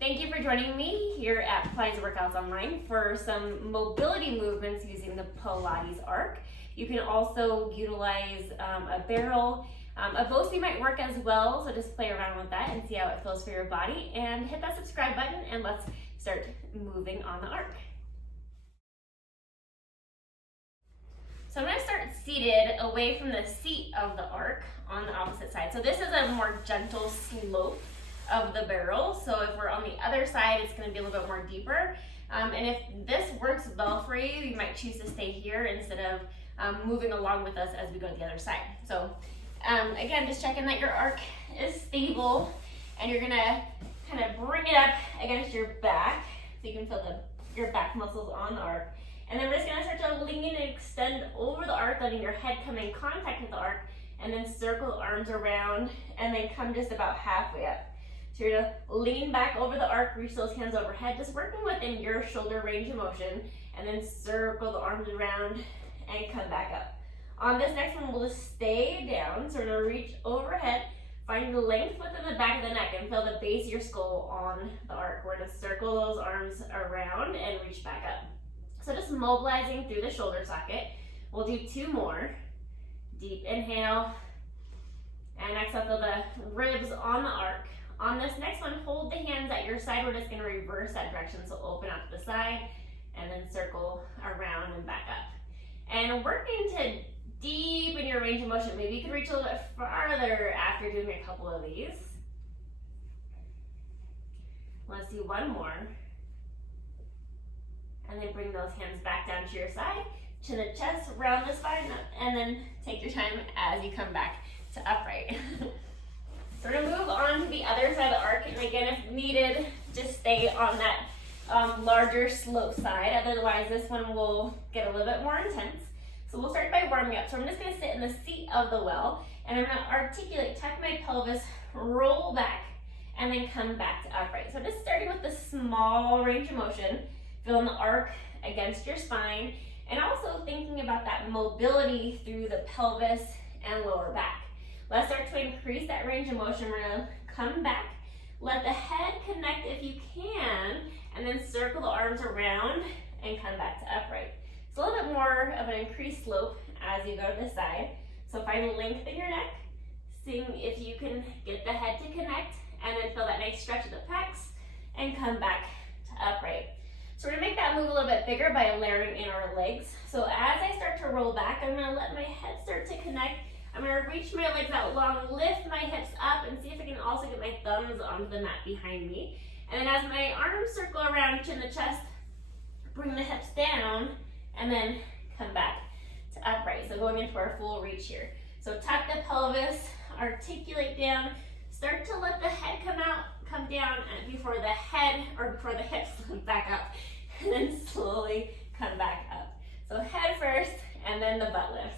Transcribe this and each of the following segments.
Thank you for joining me here at Pilates Workouts Online for some mobility movements using the Pilates Arc. You can also utilize a barrel. A BOSI might work as well, so just play around with that and see how it feels for your body. And hit that subscribe button and let's start moving on the arc. So I'm going to start seated away from the seat of the arc on the opposite side. So this is a more gentle slope of the barrel. So if we're on the other side, it's going to be a little bit more deeper. And if this works well for you, you might choose to stay here instead of moving along with us as we go to the other side. So again, just checking that your arc is stable, and you're going to kind of bring it up against your back so you can feel your back muscles on the arc. And then we're just going to start to lean and extend over the arc, letting your head come in contact with the arc, and then circle the arms around, and then come just about halfway up. So you're going to lean back over the arc, reach those hands overhead, just working within your shoulder range of motion, and then circle the arms around and come back up. On this next one, we'll just stay down. So we're going to reach overhead, find the length within the back of the neck, and feel the base of your skull on the arc. We're going to circle those arms around and reach back up. So just mobilizing through the shoulder socket. We'll do 2 more. Deep inhale, and exhale, feel the ribs on the arc. On this next one, hold the hands at your side. We're just going to reverse that direction. So open out to the side and then circle around and back up. And working to deepen your range of motion. Maybe you can reach a little bit farther after doing a couple of these. Let's do 1 more. And then bring those hands back down to your side, chin to chest, round the spine, and then take your time as you come back to upright. So we're going to move on to the other side of the arc, and again, if needed, just stay on that larger slope side. Otherwise, this one will get a little bit more intense. So we'll start by warming up. So I'm just going to sit in the seat of the well, and I'm going to articulate, tuck my pelvis, roll back, and then come back to upright. So just starting with the small range of motion, feeling the arc against your spine, and also thinking about that mobility through the pelvis and lower back. Let's start to increase that range of motion. We're going to come back, let the head connect if you can, and then circle the arms around and come back to upright. It's a little bit more of an increased slope as you go to the side. So find length in your neck, seeing if you can get the head to connect, and then feel that nice stretch of the pecs, and come back to upright. So we're going to make that move a little bit bigger by layering in our legs. So as I start to roll back, I'm going to let my head start to connect. I'm going to reach my legs out long, lift my hips up, and see if I can also get my thumbs onto the mat behind me. And then as my arms circle around, chin to chest, bring the hips down, and then come back to upright. So going into our full reach here. So tuck the pelvis, articulate down, start to let the head come down before the head, or before the hips lift back up, and then slowly come back up. So head first, and then the butt lifts.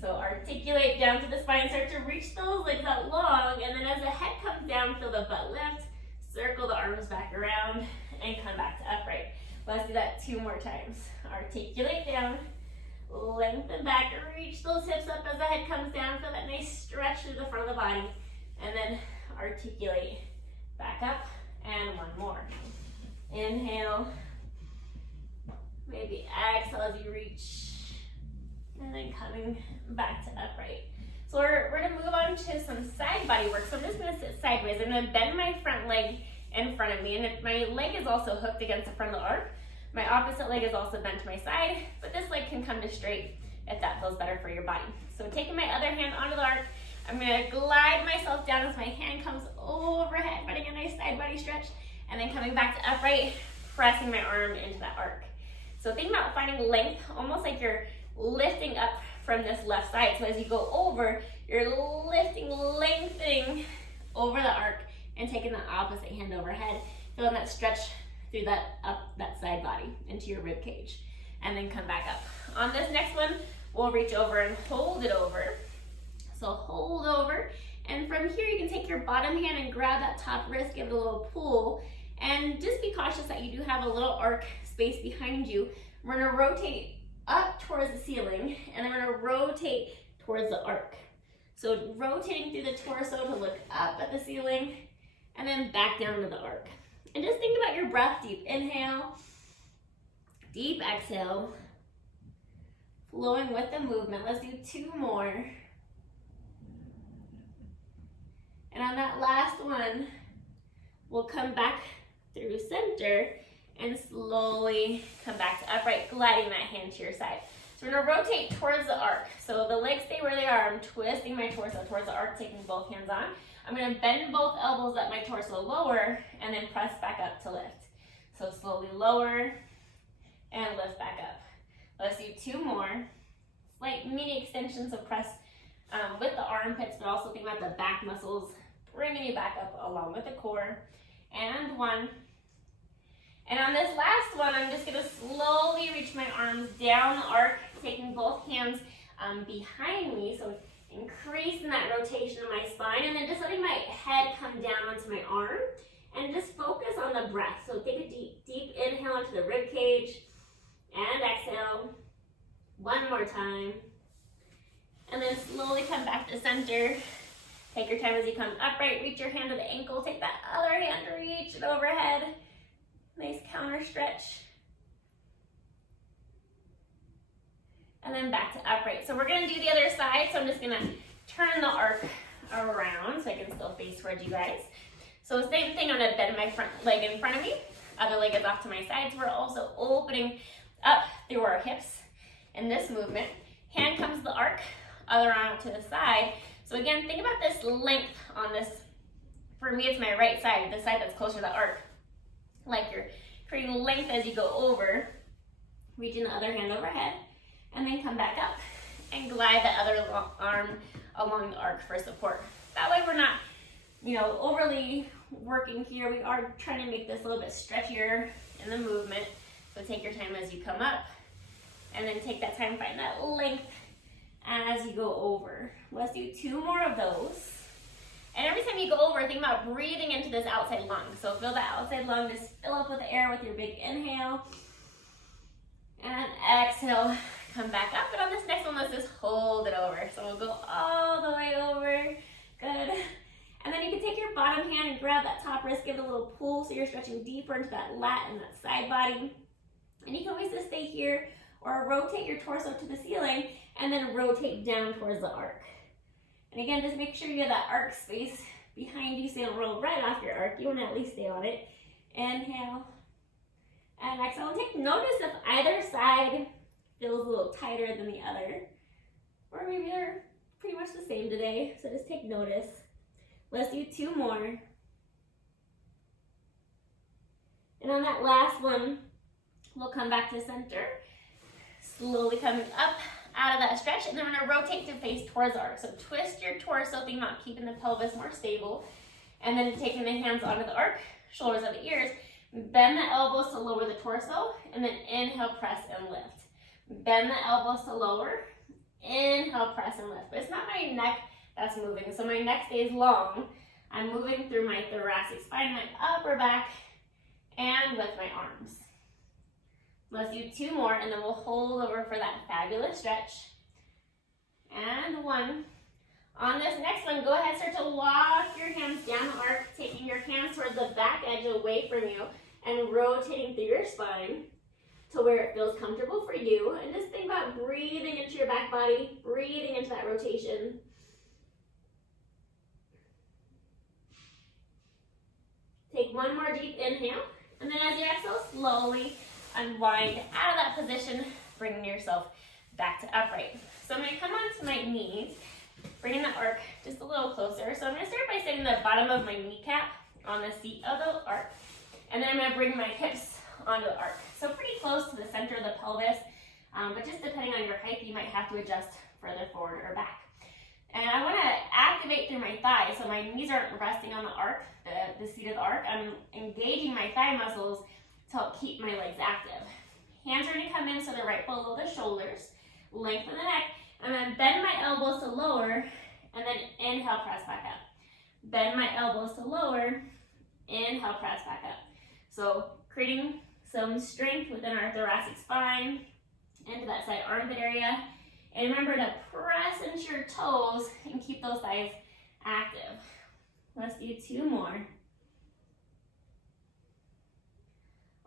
So articulate down to the spine, start to reach those legs out long, and then as the head comes down, feel the butt lift, circle the arms back around, and come back to upright. Let's do that 2 more times. Articulate down, lengthen back, reach those hips up as the head comes down, feel that nice stretch through the front of the body, and then articulate back up, and 1 more. Inhale, maybe exhale as you reach, and then coming back to upright. So we're going to move on to some side body work. So I'm just going to sit sideways. I'm going to bend my front leg in front of me, and if my leg is also hooked against the front of the arc, my opposite leg is also bent to my side, but this leg can come to straight if that feels better for your body. So taking my other hand onto the arc, I'm going to glide myself down as my hand comes overhead, getting a nice side body stretch, and then coming back to upright, pressing my arm into that arc. So think about finding length, almost like you're lifting up from this left side. So as you go over, you're lifting, lengthening over the arc, and taking the opposite hand overhead, feeling that stretch through that side body into your rib cage, and then come back up. On this next one, we'll reach over and hold it over. So hold over, and from here you can take your bottom hand and grab that top wrist, give it a little pull, and just be cautious that you do have a little arc space behind you. We're going to rotate up towards the ceiling, and then we're going to rotate towards the arc. So rotating through the torso to look up at the ceiling, and then back down to the arc. And just think about your breath. Deep inhale, deep exhale, flowing with the movement. Let's do 2 more. And on that last one, we'll come back through center and slowly come back to upright, gliding that hand to your side. So we're gonna rotate towards the arc. So the legs stay where they are. I'm twisting my torso towards the arc, taking both hands on. I'm gonna bend both elbows, let my torso lower, and then press back up to lift. So slowly lower and lift back up. Let's do 2 more. Slight mini extensions, so press with the armpits, but also think about the back muscles, bringing you back up along with the core. And 1. And on this last one, I'm just gonna slowly reach my arms down the arc, taking both hands behind me, so increasing that rotation of my spine, and then just letting my head come down onto my arm, and just focus on the breath. So take a deep inhale into the rib cage, and exhale. 1 more time. And then slowly come back to center. Take your time as you come upright, reach your hand to the ankle, take that other hand, reach it overhead. Nice counter stretch. And then back to upright. So we're gonna do the other side, so I'm just gonna turn the arc around so I can still face towards you guys. So same thing, I'm gonna bend my front leg in front of me, other leg is off to my sides. We're also opening up through our hips in this movement. Hand comes to the arc, other arm out to the side. So again, think about this length on this. For me, it's my right side, the side that's closer to the arc. Like you're creating length as you go over, reaching the other hand overhead, and then come back up and glide the other arm along the arc for support. That way we're not, overly working here. We are trying to make this a little bit stretchier in the movement. So take your time as you come up, and then take that time, find that length as you go over. Let's do 2 more of those. And every time you go over, think about breathing into this outside lung. So feel that outside lung just fill up with air with your big inhale. And exhale, come back up. But on this next one, let's just hold it over. So we'll go all the way over. Good. And then you can take your bottom hand and grab that top wrist, give it a little pull so you're stretching deeper into that lat and that side body. And you can always just stay here or rotate your torso to the ceiling and then rotate down towards the arc. And again, just make sure you have that arc space behind you so you don't roll right off your arc. You want to at least stay on it. Inhale and exhale. And take notice if either side feels a little tighter than the other. Or maybe they're pretty much the same today. So just take notice. Let's do 2 more. And on that last one, we'll come back to center. Slowly coming up out of that stretch, and then we're gonna rotate to face towards the arc. So twist your torso, think about keeping the pelvis more stable, and then taking the hands onto the arc, shoulders over the ears, bend the elbows to lower the torso, and then inhale, press and lift. Bend the elbows to lower, inhale, press and lift. But it's not my neck that's moving, so my neck stays long. I'm moving through my thoracic spine, my upper back, and with my arms. Let's do 2 more, and then we'll hold over for that fabulous stretch. And 1. On this next one, go ahead, start to walk your hands down the arc, taking your hands towards the back edge away from you, and rotating through your spine to where it feels comfortable for you. And just think about breathing into your back body, breathing into that rotation. Take 1 more deep inhale, and then as you exhale, slowly unwind out of that position, bringing yourself back to upright. So I'm going to come onto my knees, bringing the arc just a little closer. So I'm going to start by setting the bottom of my kneecap on the seat of the arc, and then I'm going to bring my hips onto the arc. So pretty close to the center of the pelvis, but just depending on your height, you might have to adjust further forward or back. And I want to activate through my thighs, so my knees aren't resting on the arc, the seat of the arc. I'm engaging my thigh muscles to help keep my legs active. Hands are going to come in so they're right below the shoulders. Lengthen the neck. I'm going to bend my elbows to lower, and then inhale, press back up. Bend my elbows to lower, inhale, press back up. So creating some strength within our thoracic spine, into that side armpit area. And remember to press into your toes and keep those thighs active. Let's do 2 more.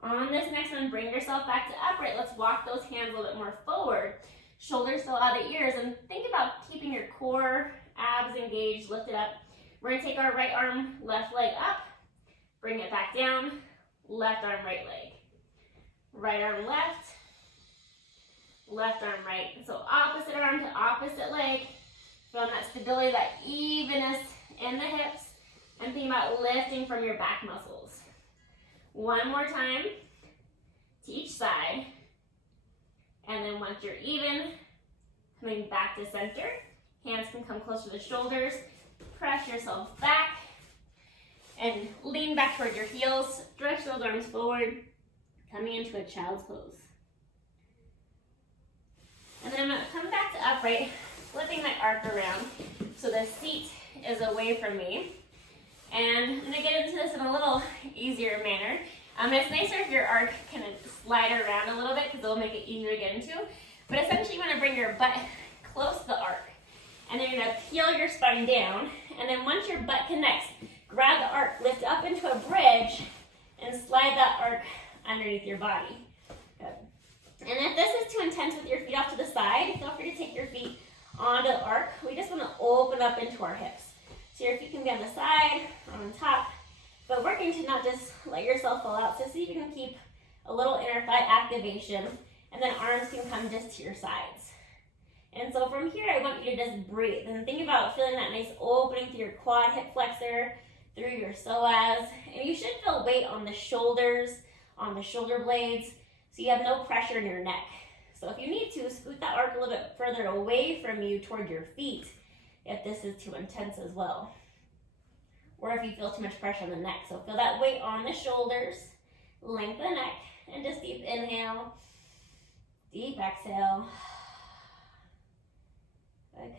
On this next one, bring yourself back to upright. Let's walk those hands a little bit more forward. Shoulders still out of ears, and think about keeping your core, abs engaged, lifted up. We're gonna take our right arm, left leg up, bring it back down, left arm, right leg. Right arm, left, left arm, right. So opposite arm to opposite leg. Feeling that stability, that evenness in the hips, and think about lifting from your back muscles. One more time to each side. And then once you're even, coming back to center. Hands can come close to the shoulders. Press yourself back and lean back toward your heels. Stretch those arms forward, coming into a child's pose. And then I'm going to come back to upright, flipping my arc around so the seat is away from me. And I'm going to get into this in a little easier manner. It's nicer if your arc can slide around a little bit because it'll make it easier to get into. But essentially you want to bring your butt close to the arc. And then you're going to peel your spine down. And then once your butt connects, grab the arc, lift up into a bridge, and slide that arc underneath your body. Good. And if this is too intense with your feet off to the side, feel free to take your feet onto the arc. We just want to open up into our hips. So your feet can be on the side, on top, but working to not just let yourself fall out. So see if you can keep a little inner thigh activation, and then arms can come just to your sides. And so from here, I want you to just breathe and think about feeling that nice opening through your quad hip flexor, through your psoas, and you should feel weight on the shoulders, on the shoulder blades, so you have no pressure in your neck. So if you need to, scoot that arc a little bit further away from you toward your feet if this is too intense as well. Or if you feel too much pressure on the neck. So feel that weight on the shoulders, lengthen the neck, and just deep inhale, deep exhale.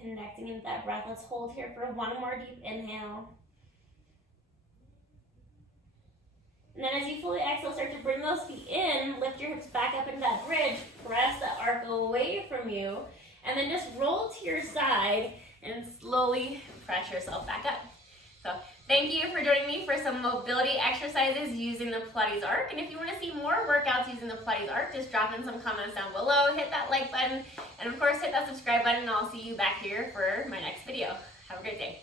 Connecting into that breath. Let's hold here for one more deep inhale. And then as you fully exhale, start to bring those feet in, lift your hips back up into that bridge, press that arc away from you, and then just roll to your side and slowly press yourself back up. So thank you for joining me for some mobility exercises using the Pilates Arc. And if you want to see more workouts using the Pilates Arc, just drop in some comments down below, hit that like button, and of course hit that subscribe button, and I'll see you back here for my next video. Have a great day.